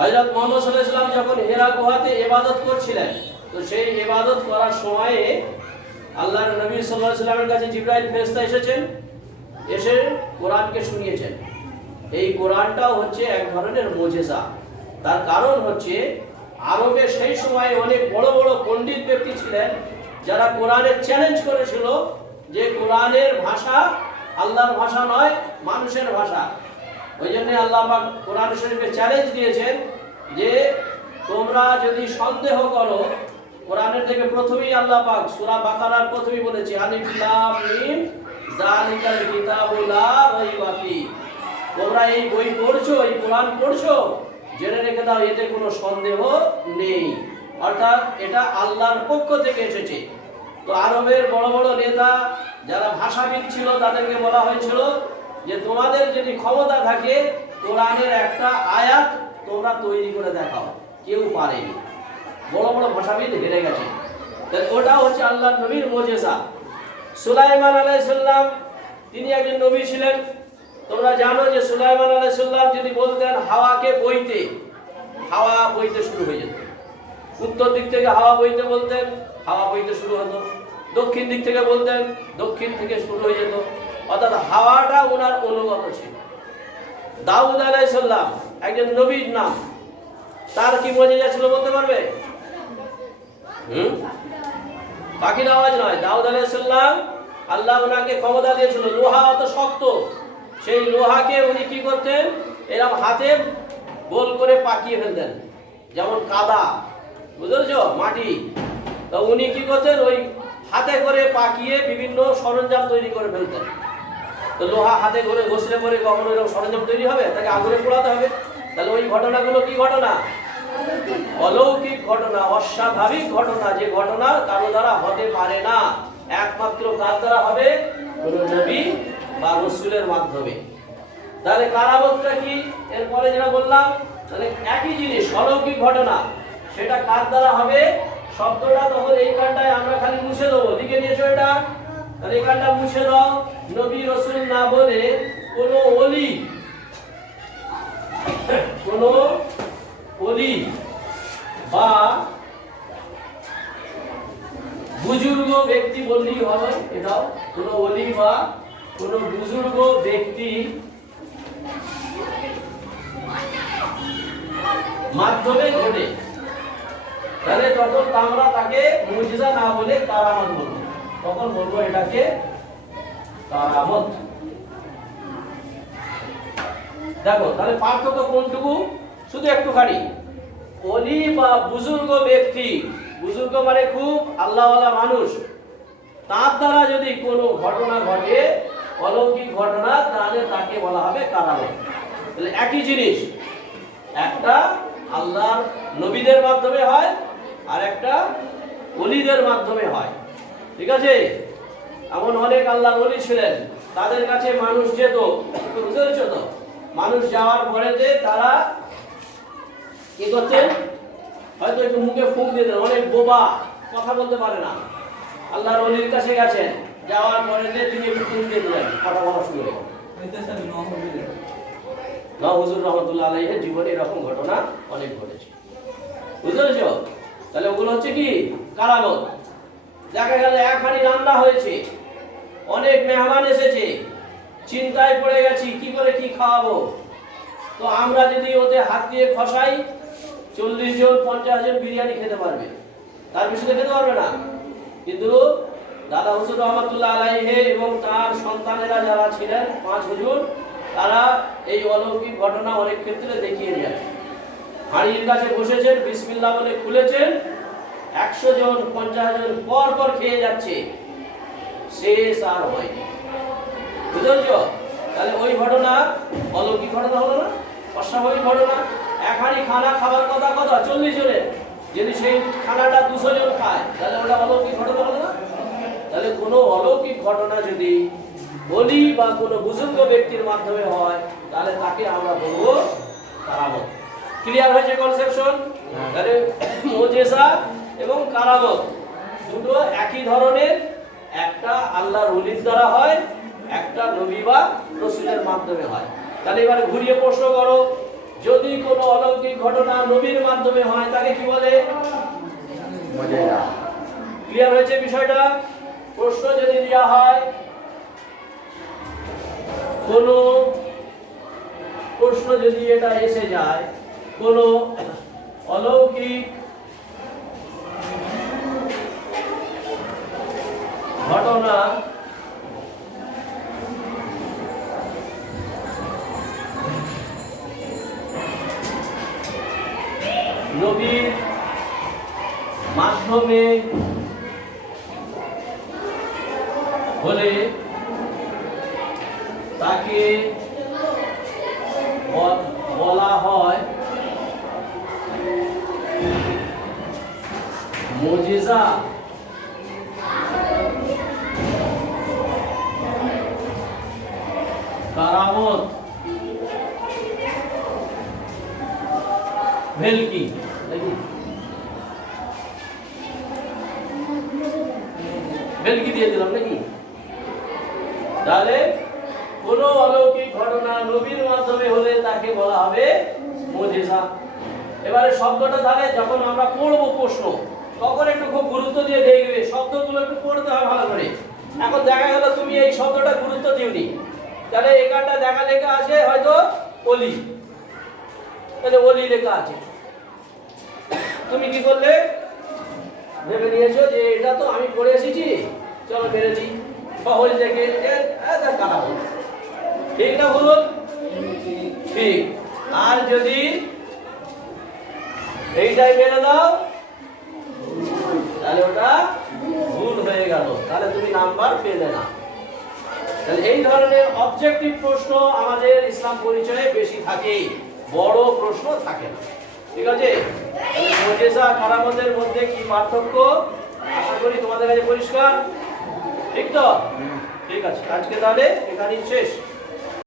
হযরত মুহাম্মদ সাল্লাল্লাহু আলাইহি ওয়াসাল্লাম যখন হিরা গুহাতে ইবাদত করছিলেন, তো সেই ইবাদত করার সময়ে আল্লাহর নবী সাল্লাল্লাহু আলাইহি ওয়াসাল্লামের কাছে জিবরাইল ফেরেশতা এসেছেন, এসে কোরআনকে শুনিয়েছেন। এই কোরআনটাও হচ্ছে এক ধরনের মুজিজা। তার কারণ হচ্ছে আরবে সেই সময়ে অনেক বড় বড় পণ্ডিত ব্যক্তি ছিলেন যারা কোরআনের চ্যালেঞ্জ করেছিল যে কোরআনের ভাষা আল্লাহর ভাষা নয়, মানুষের ভাষা। ওই জন্য আল্লাহ পাক কোরআন শরীফে চ্যালেঞ্জ দিয়েছেন যে তোমরা যদি সন্দেহ করো, কোরআনের থেকে প্রথমেই আল্লাহ পাক সূরা বাকারার প্রথমেই বলেছে আলিফ লাম মিম যালিকাল কিতাবু লা রাইবা ফি। তোমরা এই বই পড়ছো, এই কোরআন পড়ছো, জেনে রেখে দাও এতে কোনো সন্দেহ নেই, অর্থাৎ এটা আল্লাহর পক্ষ থেকে এসেছে। তো আরবের বড় বড় নেতা যারা ভাষাবিদ ছিল তাদেরকে বলা হয়েছিল যে তোমাদের যদি ক্ষমতা থাকে কোরআনের একটা আয়াত তোমরা তৈরি করে দেখাও। কেউ পারেনি, বড় বড় ভাষাবিদ হেরে গেছে। তাই ওটা হচ্ছে আল্লাহর নবীর মুজিজা। সুলাইমান আলাইহিস সালাম তিনি একজন নবী ছিলেন। তোমরা জানো যে সুলাইমান আলাইহিস সালাম যদি বলতেন হাওয়াকে বইতে, হাওয়া বইতে শুরু হয়ে যেত। উত্তর দিক থেকে হাওয়া বইতে বলতেন, হাওয়া বইতে শুরু হতো। দক্ষিণ দিক থেকে বলতেন, দক্ষিণ থেকে শুরু হয়ে যেত। অর্থাৎ হাওয়াটা ওনার অনুগত ছিল। দাউদ আলাইহিস সালাম একজন নবীর নাম, তার কি মুজিজা ছিল বলতে পারবে? পাখির আওয়াজ নয়। দাউদ আলাইহিস সালাম আল্লাহ ওনাকে ক্ষমতা দিয়েছিল, লোহা অত শক্ত, সেই লোহাকে উনি কি করতেন, এরকম হাতে গোল করে পাকিয়ে ফেলতেন, যেমন কাদা, বুঝেছো, মাটি। তো উনি কি করতেন, ওই হাতে করে পাকিয়ে বিভিন্ন সরঞ্জাম তৈরি করে ফেলতেন। তো লোহা হাতে করে ঘষলে পরে কখনো এরকম সরঞ্জাম তৈরি হবে? তাকে আগুনে পোড়াতে হবে। তাহলে ওই ঘটনাগুলো কি ঘটনা? অলৌকিক ঘটনা, অস্বাভাবিক ঘটনা, যে ঘটনা কারো দ্বারা হতে পারে না। একমাত্র কার দ্বারা হবে? কোন নবী বা রাসূলের মাধ্যমে। তাহলে কারামতটা কি? এরপরে যেটা বললাম, তাহলে একই জিনিস, অলৌকিক ঘটনা, সেটা কার দ্বারা হবে? শব্দটা তখন এইখানটায় আমরা খালি মুছে দেবো, লিখে নিয়েছো এটা, তাহলে এখানটা মুছে দাও। নবী রাসূল না বলে কোন ওলি, কোন ওলি বা বুজুর্গ ব্যক্তি বললেই হবে। এটাও কোন ওলি বা কোন বুজুর্গ ব্যক্তি মাধ্যমে ঘটে, তাহলে তখন আমরা তাকে মুজিজা না বলে কারামত বলবো। তখন বলবো এটাকে কারামত। দেখো তাহলে পার্থক্য কোনটুকু? শুধু একটুখানি, ওলি বা বুজুর্গ ব্যক্তি, বুজুর্গ মানে খুব আল্লাহওয়ালা মানুষ, তার দ্বারা যদি কোনো ঘটনা ঘটে, অলৌকিক ঘটনা, তাহলে তাকে বলা হবে কারামত। তাহলে একই জিনিস, একটা আল্লাহর নবীদের মাধ্যমে হয় আর একটা ওলিদের মাধ্যমে হয়। ঠিক আছে? এমন অনেক আল্লাহর ওলি ছিলেন, তাদের কাছে মানুষ যেত, বুঝতে পেরেছো তো? মানুষ যাওয়ার পরে যে তারা কি করতেন, হয়তো একটু মুখে ফুঁক দিয়ে দেন, অনেক বোবা, কথা বলতে পারে না। আল্লাহর ওলির কাছে গেছেন, যাওয়ার পরে যে তিনি একটু ফুঁক দিয়ে দিলেন, কথা বলা শুরু হয়ে গেল। হুজুর রহমতুল্লাহ আলাইহির জীবনে এরকম ঘটনা অনেক ঘটেছে, বুঝতে পেরেছো? তাহলে ওগুলো হচ্ছে কি কারামত। দেখা গেল একখানি রান্না হয়েছে, অনেক মেহমান এসেছে, চিন্তায় পড়ে গেছি কি করে কি খাওয়াবো। তো আমরা যদি ওতে হাত দিয়ে খসাই, 40 জন 50 জন বিরিয়ানি খেতে পারবে, তার বেশি খেতে পারবে না। কিন্তু দাদা হুজুর রহমতুল্লাহ আলাইহি এবং তার সন্তানেরা যারা ছিলেন 5 হুজুর, তারা এই অলৌকিক ঘটনা অনেক ক্ষেত্রে দেখিয়ে যায়। হাড়ির কাছে বসেছেন, বিসমিল্লাহ বলে খুলেছেন, 100 জন 50 জন পর পর খেয়ে যাচ্ছে, শেষ আর হয়নি। বুঝছো? তাহলে ওই ঘটনা অলৌকিক ঘটনা হলো না, অস্বাভাবিক ঘটনা। এক হাড়ি খানা খাবার কথা কত? 40 জনের, যদি সেই খানাটা 200 জন খায়, তাহলে ওটা অলৌকিক ঘটনা হলো না? তাহলে কোনো অলৌকিক ঘটনা যদি বলি বা কোনো বুজুর্গ ব্যক্তির মাধ্যমে হয়, তাহলে তাকে আমরা বলবো কারামত। ক্লিয়ার হয়েছে কনসেপশন? তাহলে মুজিজা এবং কারামত দুটো একই ধরনের, একটা আল্লাহর ওলির দ্বারা হয় একটা নবী বা রাসূলের মাধ্যমে হয়। তাহলে এবারে ঘুরিয়ে প্রশ্ন করো, যদি কোনো অলৌকিক ঘটনা নবীর মাধ্যমে হয় তাকে কি বলে? মুজিজা। ক্লিয়ার হয়েছে বিষয়টা? প্রশ্ন যদি দেওয়া হয় কোনো প্রশ্ন যদি এটা এসে যায় কোনো অলৌকিক ঘটনা নবীর মাধ্যমে হলে তাকে বলা হয় মুজিজা। কারামত, ভেলকি, ভেলকি দিয়ে দিলাম নাকি? তাহলে কোন অলৌকিক ঘটনা নবীর মাধ্যমে হলে তাকে বলা হবে মুজিজা। এবারে শব্দটা তাহলে যখন আমরা পড়বো প্রশ্ন তখন একটু খুব গুরুত্ব দিয়ে দেখবে, শব্দগুলো একটু পড়তে হয় ভালো করে। এখন দেখা গেল তুমি এই শব্দটা গুরুত্ব দিওনি, তাহলে এখানটা দেখা লেখা আছে হয়তো অলি, তাহলে অলি লেখা আছে, তুমি কি করলে ভেবে নিয়েছো যে এটা তো আমি পড়ে এসেছি, চলো মেরে দিই, সহজ দেখে কাটা বল। ঠিক না বলুন? ঠিক। আর যদি এইটাই মেরে দাও তাহলে ওটা ভুল হয়ে গেল, তাহলে তুমি নাম্বার পেলে না। তাহলে এই ধরনের অবজেক্টিভ প্রশ্ন আমাদের ইসলাম পরিচয়ে বেশি থাকে, বড় প্রশ্ন থাকে না। ঠিক আছে? মুজিজা কারামতের মধ্যে কি পার্থক্য আশা করি তোমাদের কাছে পরিষ্কার। ঠিক তো? ঠিক আছে, আজকে তাহলে এখানেই শেষ।